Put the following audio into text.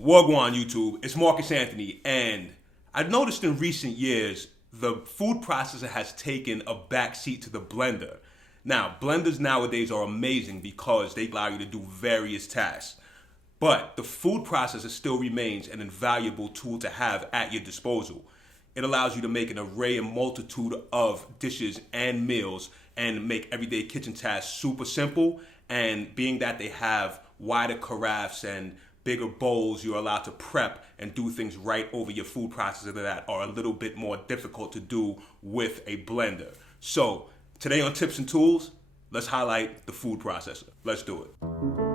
Wagwan YouTube, it's Marcus Anthony, and I've noticed in recent years the food processor has taken a backseat to the blender. Now, blenders nowadays are amazing because they allow you to do various tasks, but the food processor still remains an invaluable tool to have at your disposal. It allows you to make an array and multitude of dishes and meals and make everyday kitchen tasks super simple, and being that they have wider carafes and bigger bowls, you're allowed to prep and do things right over your food processor that are a little bit more difficult to do with a blender. So today on Tips and Tools, let's highlight the food processor. Let's do it.